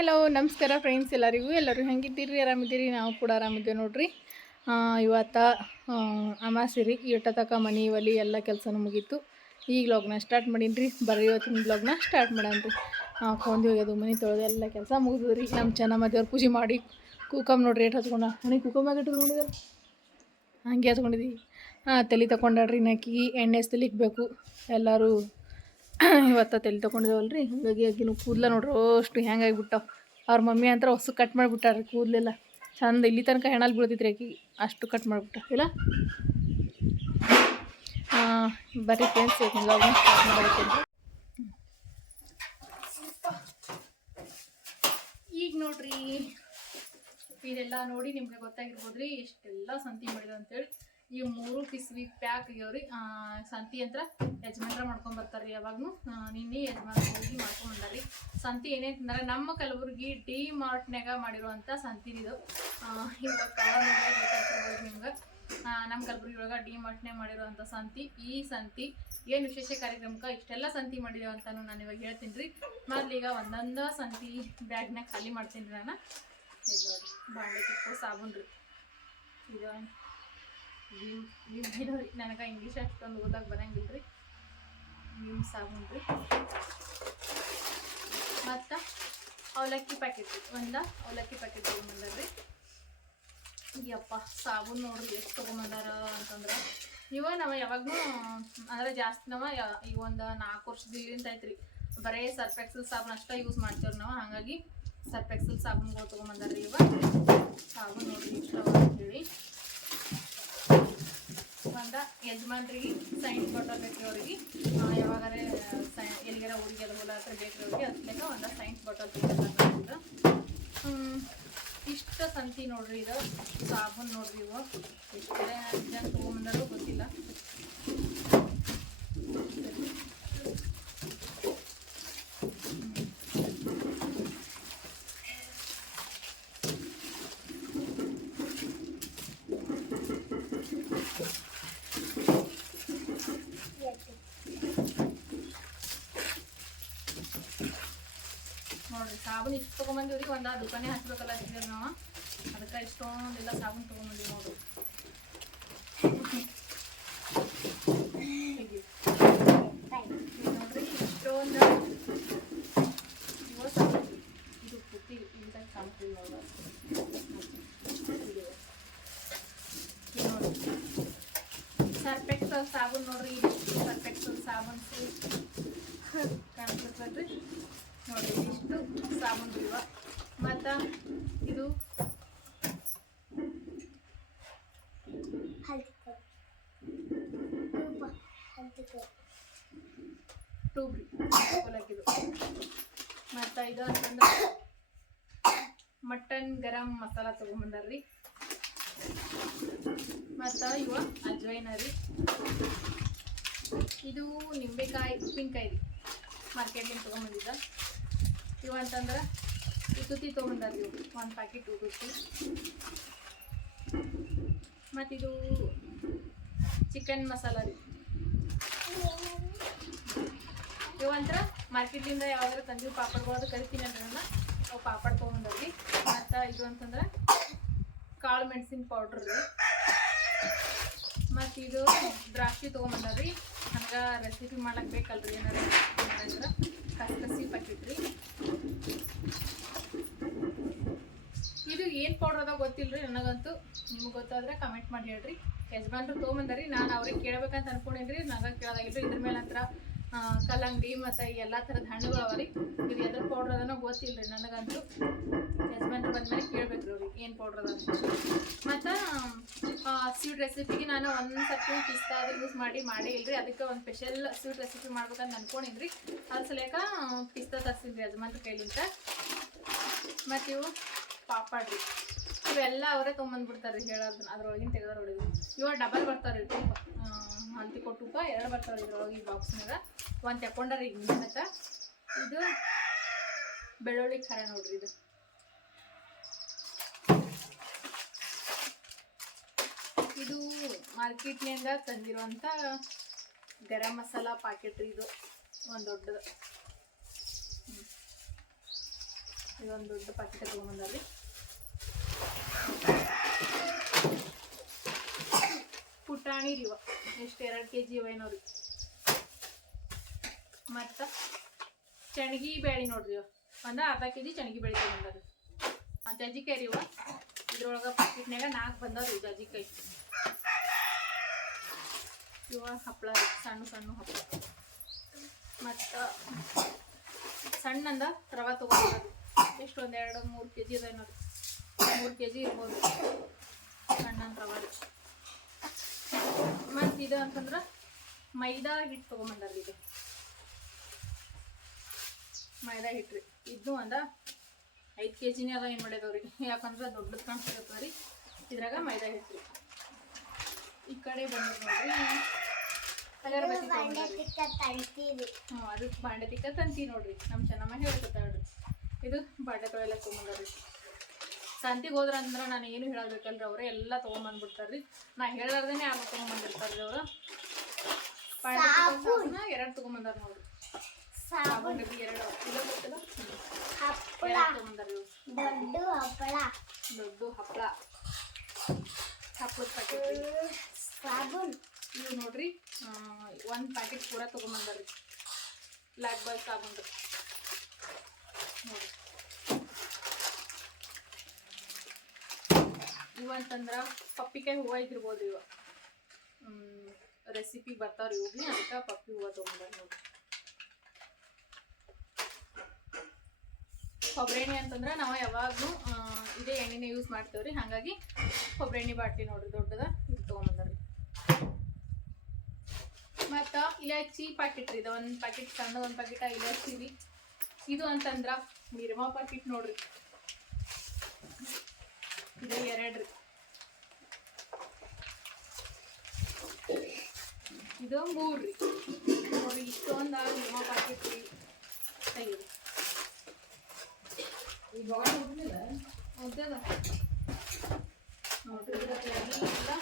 Hello ನಮಸ್ಕಾರ friends ಎಲ್ಲರಿಗೂ. ಎಲ್ಲರೂ ಹೆಂಗಿದ್ದೀರಿ? ಆರಾಮಿದ್ದೀರಿ? ನಾವು ಕೂಡ ಆರಾಮಿದ್ದೇವೆ ನೋಡ್ರಿ. ಇವತ್ತ ಆ, ಅಮಾಸೆ ರೀ ಇಟ್ಟ ತಕ ಮನೆ ಒಲಿ ಎಲ್ಲ ಕೆಲಸನೂ ಮುಗೀತು. ಈಗ ಲಗ್ನ ಸ್ಟಾರ್ಟ್ ಮಾಡೀನಿ ರೀ ಬರೀ ಇವತ್ತಿನ ಲಗ್ನ ಸ್ಟಾರ್ಟ್ ಮಾಡಾನ್ರಿ ಕೊಂದಿ ಹೋಗ್ಯದು ಮನೆ ತೊಳೆದು ಎಲ್ಲ ಕೆಲಸ ಮುಗಿದು ರೀ ನಮ್ಮ ಚೆನ್ನಮ್ಮ ದೇವ್ರ ಪೂಜೆ ಮಾಡಿ ಕೂಕಮ್ ನೋಡ್ರಿ ಏಟ್ ಹಚ್ಕೊಂಡ. ಹಣಿ ಕೂಕಮ್ಮಾಗಿಟ್ಟು ನೋಡಿದ ಹಂಗೆ ಹಚ್ಕೊಂಡಿದ್ದೀವಿ ತಲೆ ತಗೊಂಡಾಡ್ರಿ ನಾಕಿ ಎಣ್ಣೆ ತಲಿಕ್ಬೇಕು ಎಲ್ಲರೂ ಇವತ್ತು ತಲೆ ತೊಗೊಂಡಿದ್ದೇವಲ್ಲ ರೀ ಹಾಗಾಗಿ ಕೂದಲ ನೋಡ್ರಿ, ಅಷ್ಟು ಹೆಂಗಾಗಿಬಿಟ್ಟಾವ ಅವ್ರ ಮಮ್ಮಿ ಅಂತ ಹೊಸ ಕಟ್ ಮಾಡಿಬಿಟ್ಟಾರ್ರಿ ಕೂದಲೆಲ್ಲ. ಚಂದ ಇಲ್ಲಿ ತನಕ ಹೆಣಲ್ ರೀ ಆಕಿ ಅಷ್ಟು ಕಟ್ ಮಾಡಿಬಿಟ್ಟ. ಇಲ್ಲ? ಬರೀ ಫ್ರೆಂಡ್ಸ್ ಈಗ ನೋಡ್ರಿ, ಇದೆಲ್ಲ ನೋಡಿ ನಿಮ್ಗೆ ಗೊತ್ತಾಗಿರ್ಬೋದ್ರಿ, ಎಷ್ಟೆಲ್ಲ ಸಂತಿ ಮಾಡಿದ ಅಂತೇಳಿ. ಈ ಮೂರು ಪಿಸ್ವಿ ಪ್ಯಾಕ್ ಆ, ಸಂತಿ ಅಂತ ಯಜಮಾನ್ರ ಮಾಡ್ಕೊಂಡ್ ಬರ್ತಾರ್ರಿ ಯಾವಾಗ್ನು. ನಿನ್ನೆ ಯಜಮಾನ್ ಹೋಗಿ ಮಾಡ್ಕೊಂಡ್ ಬಂದಾರ್ರಿ ಸಂತಿ ಏನೈತಂದ್ರೆ ನಮ್ಮ ಕಲಬುರ್ಗಿ ಡಿ ಮಾರ್ಟ್ನ್ಯಾಗ ಮಾಡಿರುವಂತ ಸಂತಿ ಇದು ಆ, ನಮ್ಮ ಕಲಬುರ್ಗಿ ಒಳಗೆ ಡಿ ಮಾರ್ಟ್ನೇ ಮಾಡಿರುವಂತ ಸಂತಿ ಈ ಸಂತಿ ಏನು ವಿಶೇಷ ಕಾರ್ಯಕ್ರಮಕ್ಕೆ? ಇಷ್ಟೆಲ್ಲ ಸಂತಿ ಮಾಡಿದೇವ ಅಂತಾನು ನಾನು ಇವಾಗ ಹೇಳ್ತೀನಿ ರೀ ಮೊದ್ಲೀಗ ಒಂದೊಂದು ಸಂತಿ ಬ್ಯಾಗ್ನಾಗ ಖಾಲಿ ಮಾಡ್ತೀನಿ ರೀ ನಾನು ತಿಕ್ಕೋ ಸಾಬೂನ್ ರೀ ಇದು ವಿಮ್ ನನಗೆ ಇಂಗ್ಲೀಷ್ ಅಷ್ಟೊಂದು ಓದಕ್ಕೆ ಬರಂಗಿಲ್ಲ ರೀ ವಿಮ್ ಸಾಬೂನ್ ರೀ ಮತ್ತು ಅವಲಕ್ಕಿ ಪ್ಯಾಕೆಟ್ ಒಂದು ಅವಲಕ್ಕಿ ಪ್ಯಾಕೆಟ್ ತೊಗೊಂಬಂದ್ರಿ ಯಪ್ಪ, ಸಾಬೂನ್ ನೋಡ್ರಿ ಎಷ್ಟು ತೊಗೊಂಬಂದಾರ ಅಂತಂದ್ರೆ. ಇವ ನಾವು ಯಾವಾಗೂ ಅಂದ್ರೆ ಜಾಸ್ತಿ ನಾವು ಈ ಒಂದು ನಾಲ್ಕು ವರ್ಷದಿಂದ ಐತ್ರಿ. ಬರೇ ಸರ್ಫ್ ಎಕ್ಸಲ್ ಸಾಬೂನ್ ಅಷ್ಟೇ ಯೂಸ್ ಮಾಡ್ತೇವ್ರಿ ನಾವು. ಹಾಗಾಗಿ ಸರ್ಫ್ ಎಕ್ಸಲ್ ಸಾಬೂನ್ಗಳು ತೊಗೊಂಬಂದಾರ ರೀ ಇವ. ಸಾಬೂನ್ ನೋಡ್ರಿ ಇಷ್ಟ ಅಂತೇಳಿ ಒಂದ ಯಜಮಾನ್ರಿಗೆ ಸೈನ್ ಬಾಟಲ್ ಬೇಕು ಅವ್ರಿಗೆ ಯಾವಾಗಾರೆ ಸೈ ಎಲ್ಲಿಗಾರ ಊರಿಗೆಲ್ಲ ಹೋಲಾತ್ರ ಬೇಕು ಅವ್ರಿಗೆ ಅದಕ್ಕೆ ಒಂದು ಬಾಟಲ್ ತೊಗೊಂಡ್ರೆ ಇಷ್ಟ ಸಂತಿ ನೋಡ್ರಿ ಇದು, ಸಾಬೂನ್ ನೋಡ್ರಿ ಇವು. ಎಷ್ಟು ಜನ ಗೊತ್ತಿಲ್ಲ ನೋಡ್ರಿ ಸಾಬೂನ್ ಇಷ್ಟು ತೊಗೊಂಬಂದಿವ್ರಿ ಒಂದು ದುಕಾನೆ ಹಚ್ಬೇಕಲ್ಲ ಅಂತಿದ್ದೀವಿ ನಾವು ಅದಕ್ಕೆ ಇಷ್ಟೊಂದೆಲ್ಲ ಸಾಬೂನು ತೊಗೊಂಬಂದಿವಿ ನೋಡು ನೋಡ್ರಿ, ಇಷ್ಟೊಂದು ಇವು ಸಾಬೂನ್. ಇದು ಪುಟ್ಟಿ ಇಂಥ ಸಾಬೂನು ನೋಡ್ರಿ ಇದು. ಸಾಬೂನು ನೋಡ್ರಿ. ಸರ್ಪೆಕ್ಸಲ್ ಸಾಬೂನ್ ನೋಡ್ರಿ ಸರ್ಪೆಕ್ಸಲ್ ಸಾಬೂನ್. ಕಾಣಿಸ್ತದ್ರಿ ನೋಡಿ ಇವ ಮತ್ತು ಇದು ಟ್ಯೂಬ್ ರೀ ಹೊಲಕ್ಕಿದು ಮತ್ತು ಇದು ಅಂತಂದ್ರೆ ಮಟನ್ ಗರಂ ಮಸಾಲ ತೊಗೊಂಬಂದಾರ್ರಿ. ಮತ್ತು ಇವ ಅಜ್ವೈನ ರೀ ಇದು ನಿಂಬೆಕಾಯಿ, ಉಪ್ಪಿನಕಾಯಿ ರೀ. ಮಾರ್ಕೆಟ್ಲಿಂದ ತೊಗೊಂಬಂದಿದ್ದ. ಇವು ಅಂತಂದ್ರೆ ಉತ್ತುತ್ತಿ ತೊಗೊಂಡಾರ ಇವು ಒಂದು ಪ್ಯಾಕೆಟ್ ಉತ್ತುತ್ತಿ ಮತ್ತಿದು ಚಿಕನ್ ಮಸಾಲ ರೀ. ಇವಂತರ ಮಾರ್ಕೆಟ್ಲಿಂದ ಯಾವ್ದಾರ ತಂದಿವು ಪಾಪಡ್ಗಳು ಅದು ಕರಿತೀನಿ ಅಂದ್ರೆ ಅವು ಪಾಪಡ್ ತೊಗೊಂಡಾರಿ ಮತ್ತು ಇದು ಅಂತಂದ್ರೆ ಕಾಳು ಮೆಣಸಿನ ಪೌಡ್ರ್ ರೀ. ಮತ್ತು ಇದು ದ್ರಾಕ್ಷಿ ತೊಗೊಂಬಂದಾರ್ರಿ ಹಂಗೆ ರೆಸಿಪಿ ಮಾಡಕ್ಕೆ ಬೇಕಲ್ರಿ ಏನಾರ? ಕಸಕಸಿ ಪ್ಯಾಕೆಟ್ ಇದು ಏನು ಪೌಡ್ರ್ ಅದ ಗೊತ್ತಿಲ್ರಿ ನನಗಂತೂ. ನಿಮ್ಗೆ ಗೊತ್ತಾದ್ರೆ ಕಮೆಂಟ್ ಮಾಡಿ ಹೇಳ್ರಿ. ಯಜಮಾನ್ರು ತೊಗೊಂಬಂದಾರಿ, ನಾನು ಅವ್ರಿಗೆ ಕೇಳ್ಬೇಕಂತ ಅನ್ಕೊಂಡಿದ್ರಿ ನನಗೆ ಕೇಳೋದಾಗಿಲ್ರಿ. ಇದ್ರ ಮೇಲೆ ಹತ್ರ ಕಲ್ಲಂಗಡಿ ಮತ್ತು ಎಲ್ಲ ಥರದ ಹಣ್ಣುಗಳು ಅವ ರೀ. ಇದು ಎದ್ರ ಪೌಡ್ರ್ ಅದನ್ನ ಗೊತ್ತಿಲ್ಲ ರೀ ನನಗಂತೂ. ಯಜಮಾನ್ರು ಬಂದ್ಮೇಲೆ ಕೇಳ್ಬೇಕ್ರಿ ಅವ್ರಿಗೆ ಏನು ಪೌಡ್ರ್ ಅದ ಮತ್ತು ಸ್ವೀಟ್ ರೆಸಿಪಿಗೆ ನಾನು ಒಂದು ಸರ್ತಿ ಪಿಸ್ತಾ ಅದು ಯೂಸ್ ಮಾಡಿ ಮಾಡೇ ಇಲ್ರಿ. ಅದಕ್ಕೆ ಒಂದು ಸ್ಪೆಷಲ್ ಸ್ವೀಟ್ ರೆಸಿಪಿ ಮಾಡ್ಬೇಕಂತ ಅನ್ಕೊಂಡಿದ್ರಿ ಅದ್ರ ಸಲೇಕ ಪಿಸ್ತಾ ತರಿಸಿದ್ರಿ ಯಜಮಾನ್ ಕೈಲಿಂದ. ಮತ್ತು ಇವು ಪಾಪಾಡ್ರಿ ರೀ. ಇವೆಲ್ಲ ಅವರೇ ತೊಗೊಂಬಂದ್ಬಿಡ್ತಾರೆ ರೀ ಹೇಳೋದನ್ನ, ಅದ್ರೊಳಗಿನ ತೆಗೆದ್ರ ಹೊಡಿದ್ರು ಇವಾಗ ಡಬಲ್ ಬರ್ತಾರೆ ಟೂಪ ಹಂತಿ ಕೊಟ್ಟು ತುಪ್ಪ ಎರಡು ಬರ್ತಾರೆ ಇದ್ರೊಳಗೆ ಈ ಬಾಕ್ಸ್ನಾಗ ಒಂದು ತಕೊಂಡಾರಿ ಈಗ ಇದು ಬೆಳ್ಳುಳ್ಳಿ ಖಾರ ನೋಡ್ರಿ ಇದು. ಇದು ಮಾರ್ಕೆಟ್ನಿಂದ ತಂದಿರುವಂಥ ಗರಂ ಮಸಾಲ ಪ್ಯಾಕೆಟ್ ಇದು. ಒಂದು ದೊಡ್ಡದು. ಇದೊಂದು ದೊಡ್ಡ ಪ್ಯಾಕೆಟ್ ತೊಗೊಂಬಂದ್ರಿ ಪುಟಾಣಿ ಇವ ಎಷ್ಟು ಎರಡು ಕೆ ಜಿ ಇವ ಏನೋ ರೀ ಮತ್ತು ಚಣಗಿ ಬೇಳೆ ನೋಡ್ರಿ ಒಂದು ಅರ್ಧ ಕೆ ಜಿ ಚಣಗಿ ಬೇಳೆ ತಗೊಂಡದು ಜಜ್ಜಿಕಾಯಿ ರೀ ಇವ. ಇದ್ರೊಳಗೆ ಪಾಕಿಟ್ನಾಗ ನಾಲ್ಕು ಬಂದವ್ರಿ ಜಜ್ಜಿಕಾಯಿ. ಇವ ಹಪ್ಪಳ ಸಣ್ಣ ಸಣ್ಣ ಹಪ್ಪಳ ಮತ್ತು ಸಣ್ಣಂದ ರವೆ ತೊಗೊಂಡ್ರಿ. ಎಷ್ಟು ಒಂದು ಎರಡು ಮೂರು ಕೆ ಜಿ ಅದ ನೋಡಿ ಮೂರು ಕೆ ಜಿ ಇರ್ಬೋದು. ಸಣ್ಣ ರವಾರಿ ರೀ ಮತ್ತು ಇದು ಅಂತಂದ್ರೆ ಮೈದಾ ಹಿಟ್ಟು ತೊಗೊಂಬಂದಾರ ಇದು. ಮೈದಾ ಹಿಟ್ಟು ರೀ. ಇದು ಒಂದ ಐದು ಕೆ ಜಿನೇ ಅದ ಏನು ಮಾಡಿದವ್ರಿ ಯಾಕಂದ್ರೆ ದೊಡ್ಡದು ಕಾಣಿಸ್ತಿರ್ತದೆ ರೀ ಇದ್ರಾಗ ಮೈದಾ ಹಿಟ್ಟು ರೀ. ಈ ಕಡೆ ಬಂದ್ರೆ ನೋಡ್ರಿ. ಹ್ಞೂ ಅದು ಬಾಂಡೆ ತಿಕ್ಕ ತಂತಿ ನೋಡ್ರಿ. ನಮ್ಮ ಚೆನ್ನಮ್ಮ ಹೇಳ್ಕೊತಾಳ್ರಿ. ಇದು ಬಾಂಡೆ ತೊಳೆಲ್ಲ ತೊಗೊಂಬಂದಾರ್ರಿ ಸಂತಿಗೆ ಹೋದ್ರ ಅಂದ್ರೆ ನಾನು ಏನು ಹೇಳಬೇಕಲ್ರಿ ಅವರೇ? ಎಲ್ಲ ತೊಗೊಂಬಂದ್ಬಿಡ್ತಾರ್ರಿ. ನಾ ಹೇಳಾರ್ದೇನೆ ಯಾರು ತೊಗೊಂಬಂದಿರ್ತಾರ್ರಿ ಅವರು? ಎರಡು ತೊಗೊಂಬಂದಾರ ನೋಡ್ರಿ. ಸಾಬೂನ್. ಡಬ್ಬಿ ಎರಡು ಇದು ಗೊತ್ತಿಲ್ಲ ಎರಡು ದೊಡ್ಡ ಹಪ್ಪಳ. ದೊಡ್ಡ ಹಪ್ಪಳ. ಹಪ್ಪಳದ ಪ್ಯಾಕೆಟ್ ಸಾಬೂನ್. ಇವು ನೋಡ್ರಿ ಒಂದು ಪ್ಯಾಕೆಟ್ ಪೂರ ತೊಗೊಂಬಂದಾರ್ರಿ. ಬ್ಲ್ಯಾಕ್ ಬಾಯ್ ಸಾಬೂನ್ ನೋಡ್ರಿ. ಇವು ಅಂತಂದ್ರ ಪಪ್ಪಿಕಾಯಿ ಹೂವು ಇದಿರ್ಬೋದು ಇವ. ರೆಸಿಪಿ ಬರ್ತಾವ್ರಿ. ಇವು ಭೀ ಅದಕ್ಕೆ ಪಪ್ಪಿ ಹೂವು ತೊಗೊಂಬಾರ ನೋಡಿ ಕೊಬ್ಬರಿ ಎಣ್ಣೆ ಅಂತಂದ್ರೆ ನಾವು ಯಾವಾಗಲೂ ಇದೇ ಎಣ್ಣೆನ ಯೂಸ್ ಮಾಡ್ತೇವ್ರಿ. ಹಾಗಾಗಿ ಕೊಬ್ಬರಿ ಎಣ್ಣೆ ಬಾಟ್ಲಿ ನೋಡ್ರಿ, ದೊಡ್ಡದ. ಇದು ತಗೊಂಡ್ರಿ ಮತ್ತ ಇಲಾಚಿ ಪ್ಯಾಕೆಟ್ ರೀ ಇದು ಒಂದು ಪ್ಯಾಕೆಟ್ ಸಣ್ಣ ಒಂದು ಪ್ಯಾಕೆಟ್ ಇಲಾಚಿ ರೀ. ಇದು ಅಂತಂದ್ರ, ನಿರ್ಮಾ ಪ್ಯಾಕೆಟ್ ನೋಡ್ರಿ. ಇದು ಎರಡು ರೀ ಇದು ಮೂರು ರೀ ನೋಡ್ರಿ ಇಷ್ಟೊಂದು ಪ್ಯಾಕೆಟ್ ರೀ ತೆಗೀರಿ ಹೌದದ ನೋಡ್ರಿ ಇದೆಲ್ಲ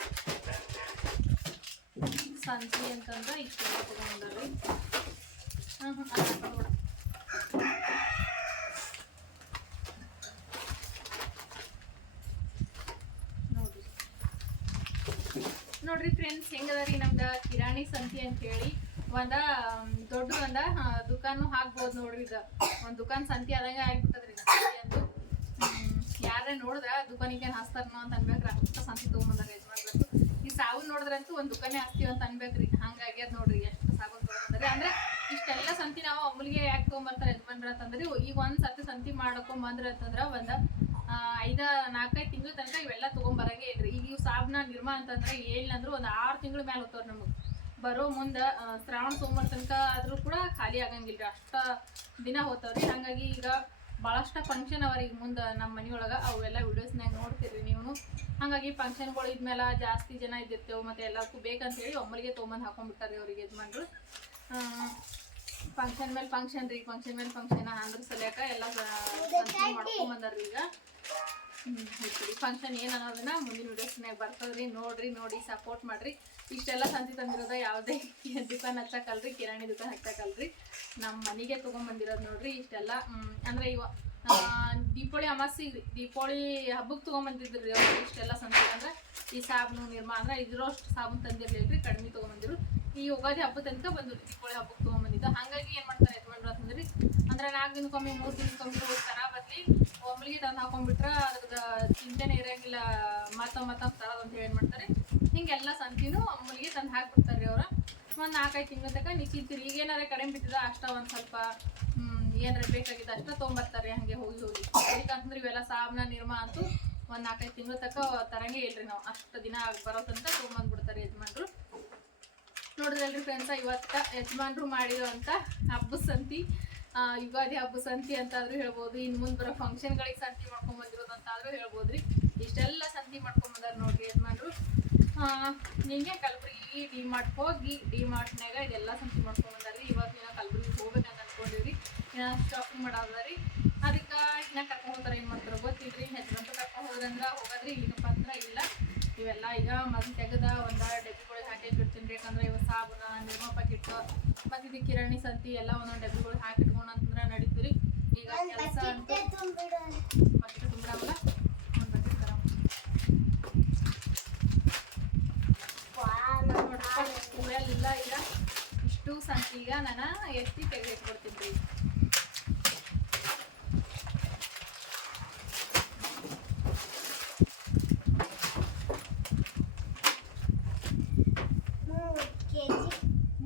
ಸಂತಿ ಅಂತಂದ್ರೆ ಇಷ್ಟೆಲ್ಲ ತಗೊಂಡ್ರಿ ಹಾಂ ಹಾಂ ಅಲ್ಲ ನೋಡ ನೋಡ್ರಿ ನೋಡ್ರಿ ಫ್ರೆಂಡ್ಸ್ ಹೆಂಗದ ರೀ ನಮ್ದು ಕಿರಾಣಿ ಸಂತಿ ಅಂತ ಹೇಳಿ ಒಂದ ದೊಡ್ಡ ಒಂದ ದುಕಾನು ಹಾಕ್ಬೋದು ನೋಡ್ರಿ ಇದು. ಒಂದ್ ದುಕಾನ್ ಸಂತಿ ಆದಂಗ ಆಗ್ಬಿಟ್ಟದ್ರಿ ಅಂದು. ಯಾರೇ ನೋಡಿದ್ರ ದುಕಾನಿಗೆ ಹಾಸ್ತಾರನೋ ಅಂತ ಅನ್ಬೇಕ್ರಿ, ಅಷ್ಟ ಸಂತಿ ತಗೊಂಬಂದಾರ ಯಜಮಾನ್ರು. ಈ ಸಾವು ನೋಡಿದ್ರಂತೂ ಒಂದ್ ದುಕಾನೇ ಹಾಕ್ತೀವಿ ಅಂತ ಅನ್ಬೇಕ್ರಿ ಹಂಗಾಗಿ ಅದ್ ನೋಡ್ರಿ ಎಷ್ಟು ಸಾವು ತಗೊಂಬಂದ್ರಿ ಅಂದ್ರೆ ಇಷ್ಟೆಲ್ಲ ಸಂತಿ ನಾವು ಅಮೂಲ್ಗೆ ಯಾಕೆ ತಗೊಂಬರ್ತಾರೆ ಯಜಮಾನ್ರ ಅಂತಂದ್ರೆ ಈಗ ಒಂದ್ ಸತಿ ಸಂತಿ ಮಾಡ್ಕೊಂಡ್ ಬಂದ್ರ ಅಂತಂದ್ರ ಒಂದ ಐದ, ನಾಲ್ಕೈದು ತಿಂಗಳ ತನಕ ಇವೆಲ್ಲ ತೊಗೊಂಬರಂಗೆ ಇಲ್ರಿ ಈಗ ಸಾಬ್ನ ನಿರ್ಮಾ ಅಂತಂದ್ರೆ ಏನಂದ್ರು ಒಂದು ಆರು ತಿಂಗಳ ಮೇಲೆ ಹೋಗ್ತಾವ್ರಿ ನಮಗೆ. ಬರೋ ಮುಂದ ಶ್ರಾವಣ, ಸೋಮವಾರ ತನಕ ಆದರೂ ಕೂಡ ಖಾಲಿ ಆಗಂಗಿಲ್ರಿ. ಅಷ್ಟ ದಿನ ಹೋಗ್ತಾವ್ರಿ. ಹಂಗಾಗಿ ಈಗ ಭಾಳಷ್ಟು ಫಂಕ್ಷನ್ ಅವರಿ ಈಗ ಮುಂದೆ ನಮ್ಮ ಮನೆಯೊಳಗ. ಅವೆಲ್ಲ ವಿಡಿಯೋಸ್ನಾಗ ನೋಡ್ತೀರಿ ನೀವು. ಹಾಗಾಗಿ ಫಂಕ್ಷನ್ಗಳು ಇದ್ಮೇಲೆ ಜಾಸ್ತಿ ಜನ ಇದ್ದಿರ್ತೇವೆ ಮತ್ತೆ ಎಲ್ಲಕ್ಕೂ ಬೇಕಂತೇಳಿ ಒಮ್ಮಲಿಗೆ ತೊಗೊಂಬಂದು ರೀ ಅವ್ರಿಗೆ ಯಜಮಾನ್ರು. ಫಂಕ್ಷನ್ ಮೇಲೆ ಫಂಕ್ಷನ್ ರೀ ಫಂಕ್ಷನ್ ಮೇಲೆ ಫಂಕ್ಷನ್ ಅಂದ್ರೆ ಸಲಕ ಎಲ್ಲ ಮಾಡ್ಕೊಂಬಂದಾರ್ರಿ ಈಗ. ಫಂಕ್ಷನ್ ಏನು ಅನ್ನೋದನ್ನ ಮುಂದಿನ ವಿಡಿಯೋಸ್ನಾಗ ಬರ್ತದ್ರಿ. ನೋಡ್ರಿ, ನೋಡಿ ಸಪೋರ್ಟ್ ಮಾಡ್ರಿ. ಇಷ್ಟೆಲ್ಲ ಸಂತಿ ತಂದಿರೋದ ಯಾವುದೇ ದುಕಾನ್ ಹಚ್ಚಕಲ್ರಿ, ಕಿರಾಣಿ ದುಕಾನ್ ಹಚ್ಚಕಲ್ರಿ. ನಮ್ಮ ಮನೆಗೆ ತೊಗೊಂಬಂದಿರೋದು ನೋಡ್ರಿ ಇಷ್ಟೆಲ್ಲ. ಅಂದ್ರೆ ಇವ ದೀಪಾವಳಿ ಅಮಾಸಿಗೆ ರೀ ದೀಪಾವಳಿ ಹಬ್ಬಕ್ಕೆ ತೊಗೊಂಬಂದಿದ್ರಿ ಇಷ್ಟೆಲ್ಲ ಸಂತಿ. ಅಂದ್ರೆ ಈ ಸಾಬೂನು ನಿರ್ಮಾ ಅಂದ್ರೆ ಇದ್ರಷ್ಟು ಸಾಬೂನು ತಂದಿರ್ಲಿಲ್ರಿ, ಕಡಿಮೆ ತೊಗೊಂಬಂದಿರು. ಈ ಯುಗಾದಿ ಹಬ್ಬದ ತನಕ ಬಂದು ದೀಪಾವಳಿ ಹಬ್ಬಕ್ಕೆ ತೊಗೊಂಬಂದಿದ್ದು. ಹಾಗಾಗಿ ಏನು ಮಾಡ್ತಾರೆ ಯಜಮಾನ್ರು ಅಂತಂದ್ರಿ, ಅಂದ್ರೆ ನಾಲ್ಕು ದಿನಕ್ಕೊಮ್ಮೆ, ಮೂರು ದಿನಕ್ಕೊಮ್ಮೆ ಹೋಗ್ತಾರ ಬದ್ಲಿ ಒಮ್ಮಿಗೆ ತಂದು ಹಾಕೊಂಡ್ಬಿಟ್ರ ಅದ್ರದ್ದು ಚಿಂತೆನೆ ಇರಂಗಿಲ್ಲ, ಮತ್ತ ಮತ್ತ ತರೋದು ಅಂತ ಏನ್ ಮಾಡ್ತಾರೆ ಹಿಂಗೆಲ್ಲ ಸಂತಿನೂ ಅಮ್ಮಲಿಗೆ ತಂದು ಹಾಕ್ಬಿಡ್ತಾರೆ ಅವ್ರ. ಒಂದು ನಾಲ್ಕೈದು ತಿಂಗಳ ತನಕ ನಿಶ್ಚಿಂತೀರಿ ಈಗ ಏನಾರ ಕಡಿಮೆ ಬಿದ್ದಿದ ಅಷ್ಟ ಒಂದು ಸ್ವಲ್ಪ ಏನಾರ ಬೇಕಾಗಿದ್ದ ಅಷ್ಟ ತೊಗೊಂಬರ್ತಾರೆ ಹಂಗೆ ಹೋಗಿ ಹೋಗಿ. ಯಾಕಂತಂದ್ರೆ ಇವೆಲ್ಲ ಸಾಬನ ನಿರ್ಮಾ ಅಂತೂ ಒಂದು ನಾಲ್ಕೈದು ತಿಂಗಳ ತನಕ ತರಂಗೇ ಇಲ್ರಿ ನಾವು. ಅಷ್ಟು ದಿನ ಬರೋ ತನಕ ತೊಗೊಂಬಂದ್ಬಿಡ್ತಾರೆ ಯಜಮಾನ್ರು. ನೋಡಿದ್ರಲ್ರಿ ಫ್ರೆಂಡ್ಸ ಇವತ್ತ ಯಜಮಾನ್ರು ಮಾಡಿರೋಂಥ ಹಬ್ಬದ ಸಂತಿ ಯುಗಾದಿ ಹಬ್ಬ ಸಂತಿ ಅಂತಾದ್ರೂ ಹೇಳ್ಬೋದು ಇನ್ನು ಮುಂದೆ ಬರೋ ಫಂಕ್ಷನ್ಗಳಿಗೆ ಸಂತಿ ಮಾಡ್ಕೊಂಡ್ ಬಂದಿರೋದು ಅಂತಾದ್ರೂ ಹೇಳ್ಬೋದ್ರಿ. ಇಷ್ಟೆಲ್ಲ ಸಂತಿ ಮಾಡ್ಕೊಂಡ್ ಬಂದಾರ ನೋಡ್ರಿ ಯಜಮಾನ್ರು. ನಿಂಗೆ ಕಲಬುರಗಿ ಡಿ ಮಾರ್ಟ್ ಹೋಗಿ ಡಿ ಮಾರ್ಟ್ನಾಗ ಇದೆಲ್ಲ ಸಂತಿ ಮಾಡ್ಕೊಂಡ್ ಬಂದಾರ್ರಿ. ಇವತ್ತು ಏನ ಕಲಬುರಗಿ ಹೋಗ್ಬೇಕಂತ ಅನ್ಕೊಂಡಿವ್ರಿ. ಇನ್ನ ಶಾಪಿಂಗ್ ಮಾಡೋದ್ರಿ ಅದಕ್ಕೆ ಇನ್ನ ಕರ್ಕೊಂಡ್ ಹೋಗ್ತಾರ ಏನ್ ಮಾಡ್ತಾರೋ ಗೊತ್ತಿಲ್ರಿ. ಹೆಜ್ಬಂತು ಕರ್ಕೊಂಡ್ ಹೋದ್ರಂದ್ರ ಹೋಗೋದ್ರಿ. ಇಲ್ಲಪ್ಪ ಪತ್ರ ಇಲ್ಲ. ಇವೆಲ್ಲ ಈಗ ಮತ್ತೆ ತೆಗೆದ ಒಂದ ಡಬ್ಬಿಗಳಿಗೆ ಹಾಕಿ ಇಟ್ಬಿಡ್ತೀನಿ ಯಾಕಂದ್ರೆ ಇವ ಸಾಬೂನ ನಿರ್ಮಾ ಪ್ಯಾಕೆಟ್ ಮತ್ತೆ ಇದು ಕಿರಾಣಿ ಸಂತಿ ಎಲ್ಲ ಒಂದೊಂದು ಡಬ್ಬಿಗಳಿಗೆ ಹಾಕಿ ಇಟ್ಕೊಂಡು ಅಂತಂದ್ರೆ ನಡೀತೀರಿ ಈಗ ಕೆಲಸ ಅಂತೂ ಬಕೆಟ್ ತುಂಬಿಡು ಮತ್ತೆ ತುಂಬಿಡವಲ್ಲ? ಒಂದು ಬಕೆಟ್ ತರ ನೋಡ್ರಿ ಇವೆಲ್ಲ ಈಗ. ಇಷ್ಟು ಸಂಖ್ಯೆಗ ನಾನು ಎತ್ತಿ ತೆಗೆದಿಟ್ಕೊಡ್ತೀನಿ ಕೆಜಿ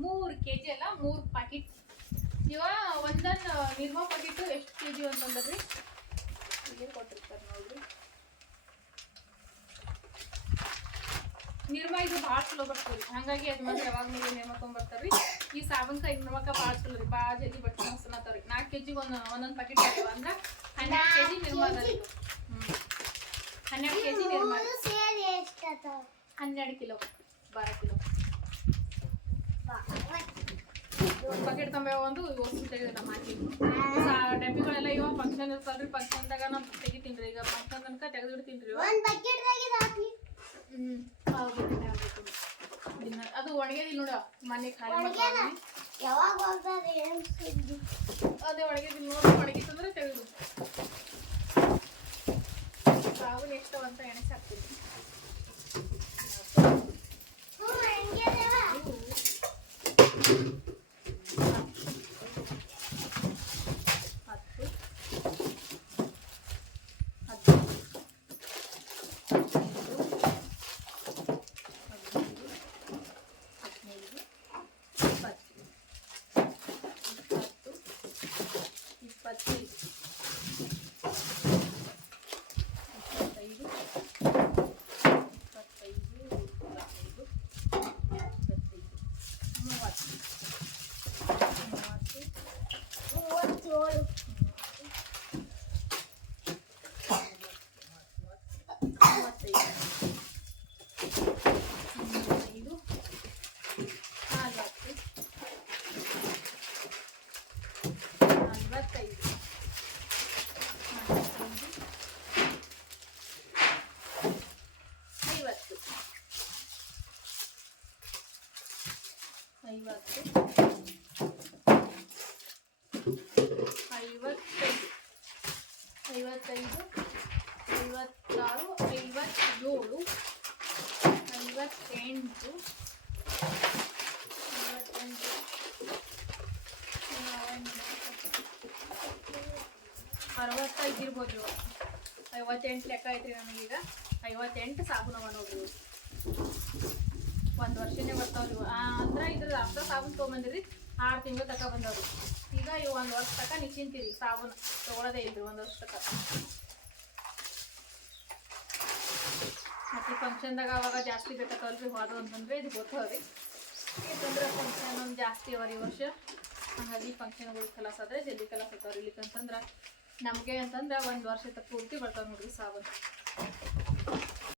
ಮೂರು ಕೆ ಜಿ ಅಲ್ಲ ಮೂರು ಪ್ಯಾಕೆಟ್ ಇವಾಗ ಒಂದೊಂದು ನಿರ್ಮಾ ಪ್ಯಾಕೆಟು ಎಷ್ಟು ಕೆ ಜಿ ಅಂತಂದ್ರಿ ಇಲ್ಲೇ ಕೊಟ್ಟಿರ್ತಾರೆ ನೋಡ್ರಿ. ನಿರ್ಮಾ ಇದು ಭಾಳ ಚಲೋ ಬರ್ತದೆ ಹಾಗಾಗಿ ಮಾತ್ರ ಯಾವಾಗ ನೀವು ನಿರ್ಮಾ ತೊಗೊಂಬರ್ತಾರ್ರಿ. ಈ ಸಾಬನ್ಕಾಯಿ ನಿರ್ಮಕ ಭಾಳ ಚಲೋ ರೀ. ಭಾಳ ಜಲ್ದಿ ಬಟ್ಟೆ ಮಸ್ತಾಗ್ತಾವ್ರಿ ನಾಲ್ಕು ಕೆ ಜಿಗೆ ಒಂದು ಒಂದೊಂದು ಪ್ಯಾಕೆಟ್ ಆಗ್ತಾವ ಅಂದ್ರೆ ಹನ್ನೆರಡು ಕೆ ಜಿ ನಿರ್ಮಾ ಅದ ಹ್ಞೂ ಹನ್ನೆರಡು ಕೆ ಜಿ ನಿರ್ಮಾ ಹನ್ನೆರಡು ಕಿಲೋ ಬಾರ ಕಿಲೋ. ಬಕೆಟ್ ತಂಬೆ ಒಂದು ವಸ್ತು ತೆಗೆದ ಹಾಕಿ ಡಬ್ಬಿಗಳೆಲ್ಲ ಇವ ಫಂಕ್ಷನ್ ಇರ್ತಲ್ರಿ ಫಂಕ್ಷನ್ದಾಗ ನಾವು ತೆಗಿತೀನಿ ರೀ ಈಗ ಫಂಕ್ಷನ್ ತನಕ ತೆಗೆದಿಡ್ತೀನಿ ರೀ ಅದು ಒಣಗಿದಿ ನೋಡ. ಮನೆ ಖಾಲಿ ಅದೇ ಒಣಗಿದಿ ನೋಡಿ. ಒಣಗಿತ್ತಂದ್ರೆ ತೆಗೆದು. ಐವತ್ತು ಐವತ್ತೈದು ಐವತ್ತೈದು ಐವತ್ತಾರು ಐವತ್ತೇಳು ಐವತ್ತೆಂಟು ಐವತ್ತೆಂಟು ಅರವತ್ತೈದು ಇರ್ಬೋದು ಐವತ್ತೆಂಟು ಲೆಕ್ಕ ಐತ್ರಿ ನನಗೀಗ ಐವತ್ತೆಂಟು ಸಾಬೂನವ ನೋಡ್ರಿ ಇವು. ಒಂದು ವರ್ಷನೇ ಬರ್ತಾವ್ರಿ ಅಂದ್ರೆ ಇದ್ರ ಅರ್ಧ ಸಾಬೂನು ತೊಗೊಂಬಂದಿರಿ ಆರು ತಿಂಗಳು ತಕ ಬಂದವ್ರಿ. ಈಗ ಇವು ಒಂದು ವರ್ಷ ತಕ ನಿಶ್ಚಿಂತೀರಿ ಸಾಬೂನು ತೊಗೊಳೋದೇ ಇಲ್ರಿ, ಒಂದು ವರ್ಷ ತಕ. ಮತ್ತೆ ಫಂಕ್ಷನ್ದಾಗ ಅವಾಗ ಜಾಸ್ತಿ ಬೇಕಾಗಲ್ರಿ ಹೋದು ಅಂತಂದ್ರೆ ಇದು ಗೊತ್ತವ್ರಿ. ಯಾಕಂದ್ರೆ ಫಂಕ್ಷನ್ ಒಂದು ಜಾಸ್ತಿ ಅವರಿ ವರ್ಷ. ಹಾಗಾಗಿ ಫಂಕ್ಷನ್ಗಳು ಕಲಾಸ್ ಆದ್ರೆ ಜಲ್ದಿ ಕಲಾಸ್ ಆಗ್ತಾವ್ರಿ ಇಲ್ಲಿ ಇಲ್ಲಿಕಂತಂದ್ರೆ ನಮಗೆ ಅಂತಂದ್ರೆ ಒಂದು ವರ್ಷ ತಕ್ಕ ಪೂರ್ತಿ ಬರ್ತಾವೆ ನೋಡ್ರಿ ಸಾಬೂನು.